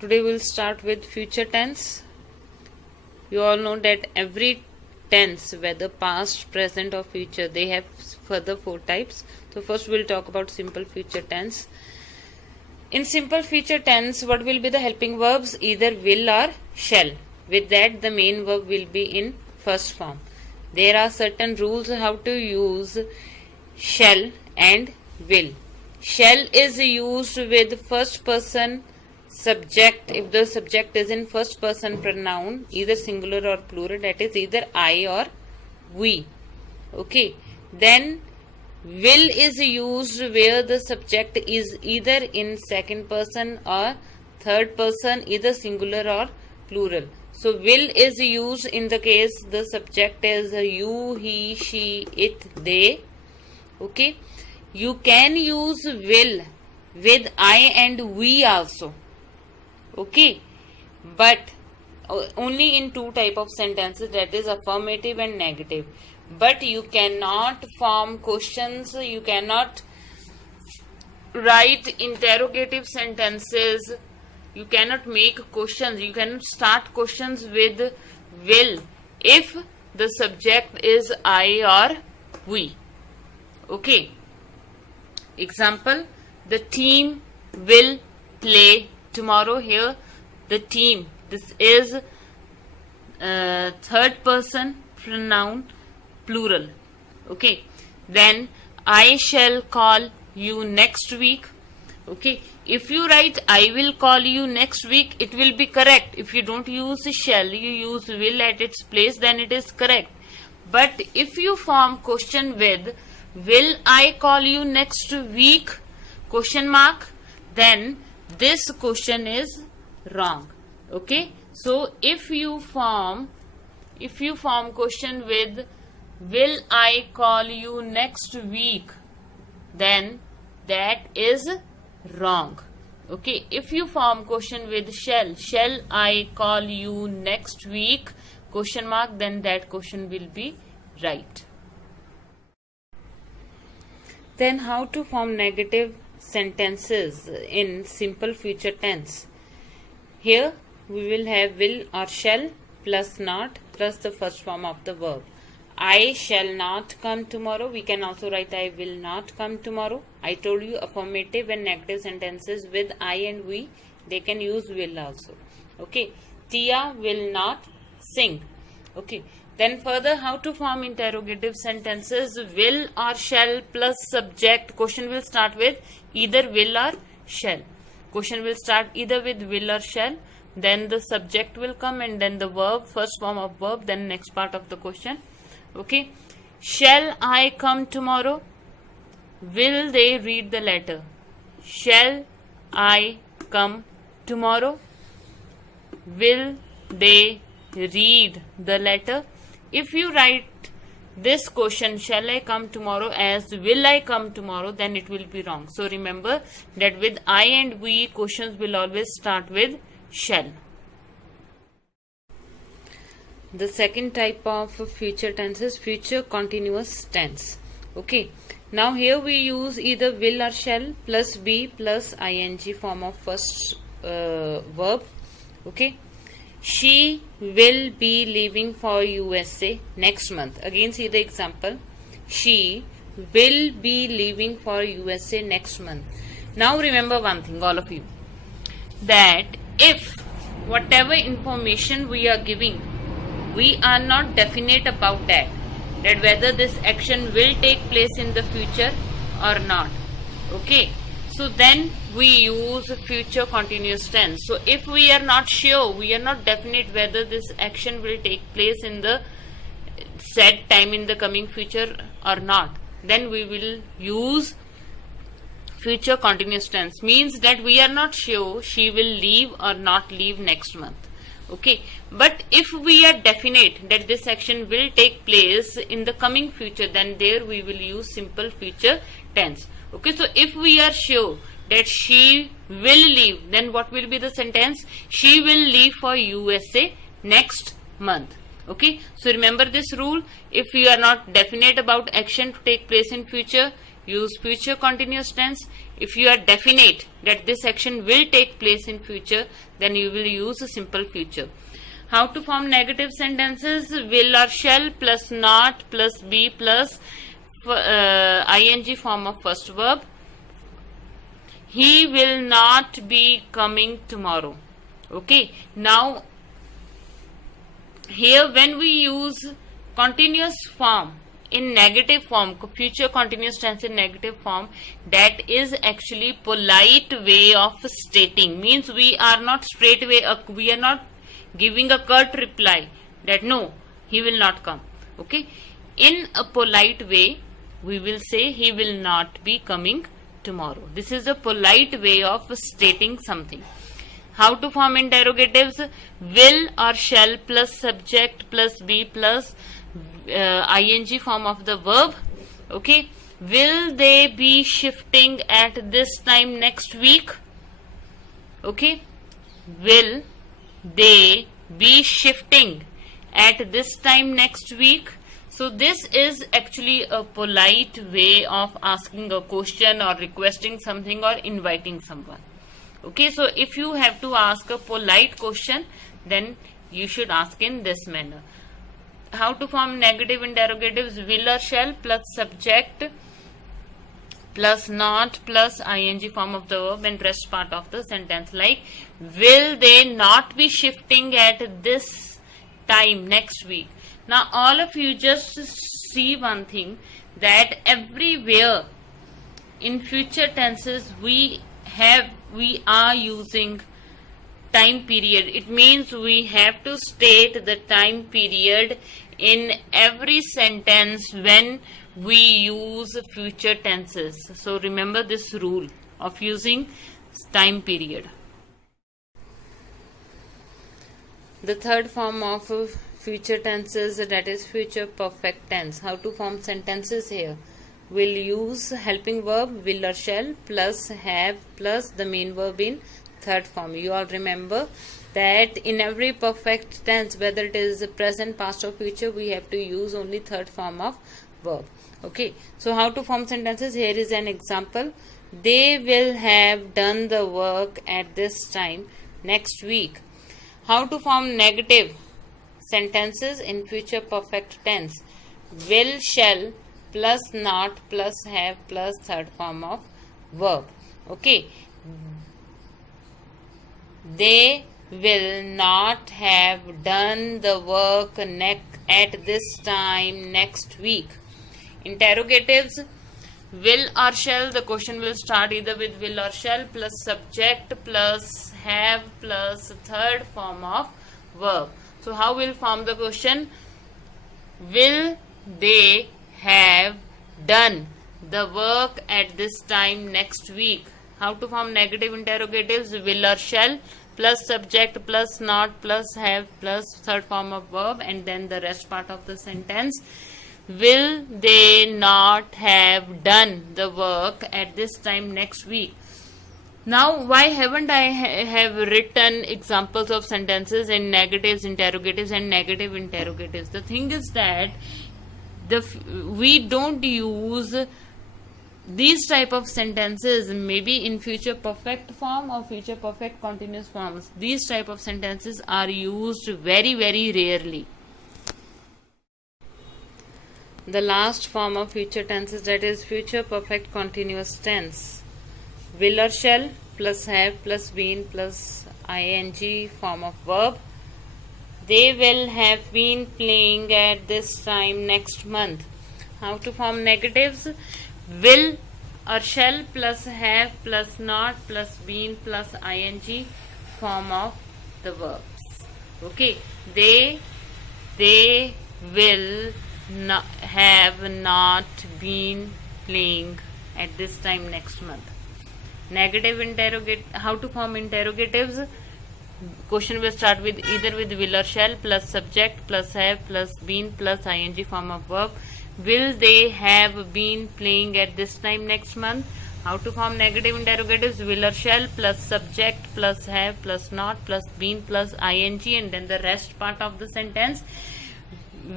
Today we'll start with future tense. You all know that every tense, whether past, present or future, they have further 4 types. So first we'll talk about simple future tense. In simple future tense, what will be the helping verbs? Either will or shall. With that, the main verb will be in first form. There are certain rules how to use shall and will. Shall is used with first person subject if the subject is in first person pronoun, either singular or plural, that is either I or we. Okay. Then will is used where the subject is either in second person or third person, either singular or plural. So will is used in the case the subject is you, he, she, it, they. Okay. You can use will with I and we also. Okay. But only in 2 type of sentences, that is affirmative and negative. But you cannot form questions, you cannot write interrogative sentences, you cannot make questions, you cannot start questions with will if the subject is I or we. Okay. Example, the team will play tomorrow. Here the team, this is third person pronoun plural. Okay. Then I shall call you next week. Okay. If you write I will call you next week, it will be correct. If you don't use shall, you use will at its place, then it is correct. But if you form question with will I call you next week question mark, then this question is wrong. Okay. So if you form question with will I call you next week, then that is wrong. Okay. If you form question with shall I call you next week question mark, then that question will be right. Then how to form negative sentences in simple future tense? Here we will have will or shall plus not plus the first form of the verb. I shall not come tomorrow. We can also write I will not come tomorrow. I told you affirmative and negative sentences with I and we, they can use will also. Okay. Tia will not sing. Okay. Then further, how to form interrogative sentences? Will or shall plus subject. Question will start with either will or shall. Question will start either with will or shall. Then the subject will come and then the verb, first form of verb, then next part of the question. Okay. Shall I come tomorrow? Will they read the letter? Shall I come tomorrow? Will they read the letter? If you write this question, shall I come tomorrow, as will I come tomorrow, then it will be wrong. So remember that with I and we, questions will always start with shall. The second type of future tense is future continuous tense. Okay. Now here we use either will or shall plus be plus ing form of first verb. Okay. She will be leaving for USA next month. Again see the example. She will be leaving for USA next month. Now remember one thing, all of you, that if whatever information we are giving, we are not definite about that whether this action will take place in the future or not. Okay. So then we use future continuous tense. So if we are not sure, we are not definite whether this action will take place in the said time in the coming future or not, then we will use future continuous tense. Means that we are not sure she will leave or not leave next month. Okay. But if we are definite that this action will take place in the coming future, then there we will use simple future tense. Okay. So if we are sure that she will leave, then what will be the sentence? She will leave for USA next month. Okay. So remember this rule. If you are not definite about action to take place in future, use future continuous tense. if you are definite that this action will take place in future, then you will use a simple future. How to form negative sentences? Will or shall plus not plus be plus ing form of first verb. He will not be coming tomorrow. Okay. Now, here when we use continuous form in negative form, future continuous tense in negative form, that is actually polite way of stating. Means we are not straight away, we are not giving a curt reply that no, he will not come. Okay. In a polite way, we will say he will not be coming tomorrow. This is a polite way of stating something. How to form interrogatives? Will or shall plus subject plus be plus ing form of the verb. Okay. Will they be shifting at this time next week? Okay. Will they be shifting at this time next week? So this is actually a polite way of asking a question or requesting something or inviting someone. Okay, so if you have to ask a polite question, then you should ask in this manner. How to form negative interrogatives? Will or shall plus subject plus not plus ing form of the verb and rest part of the sentence, like will they not be shifting at this time next week? Now all of you just see one thing, that everywhere in future tenses we are using time period. It means we have to state the time period in every sentence when we use future tenses. So remember this rule of using time period. The third form of future tenses, that is future perfect tense. How to form sentences here? We'll use helping verb will or shall plus have plus the main verb in third form. You all remember that in every perfect tense, whether it is present, past or future, we have to use only third form of verb. Okay, so how to form sentences? Here is an example. They will have done the work at this time next week. How to form negative sentences in future perfect tense? Will, shall plus not plus have plus third form of verb. Okay, they will not have done the work at this time next week. Interrogatives, will or shall, the question will start either with will or shall plus subject plus have plus third form of verb. So how will form the question? Will they have done the work at this time next week? How to form negative interrogatives? Will or shall plus subject plus not plus have plus third form of verb and then the rest part of the sentence. Will they not have done the work at this time next week? Now, why haven't I have written examples of sentences in negatives, interrogatives and negative interrogatives? The thing is that we don't use these type of sentences maybe in future perfect form or future perfect continuous forms. These type of sentences are used very, very rarely. The last form of future tenses, that is future perfect continuous tense. Will or shall plus have plus been plus ing form of verb. They will have been playing at this time next month. How to form negatives? Will or shall plus have plus not plus been plus ing form of the verbs. Okay, they will have not been playing at this time next month. Negative interrogate. How to form interrogatives? Question will start with either with will or shall plus subject plus have plus been plus ing form of verb. Will they have been playing at this time next month? How to form negative interrogatives? Will or shall plus subject plus have plus not plus been plus ing and then the rest part of the sentence.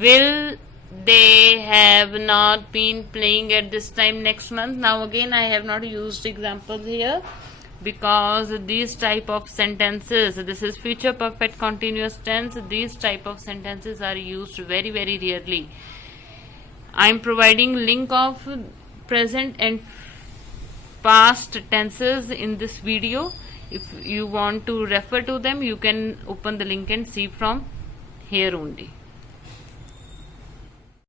Will they have not been playing at this time next month. Now again I have not used examples here because these type of sentences, this is future perfect continuous tense, these type of sentences are used very rarely. I am providing link of present and past tenses in this video. If you want to refer to them, you can open the link and see from here only.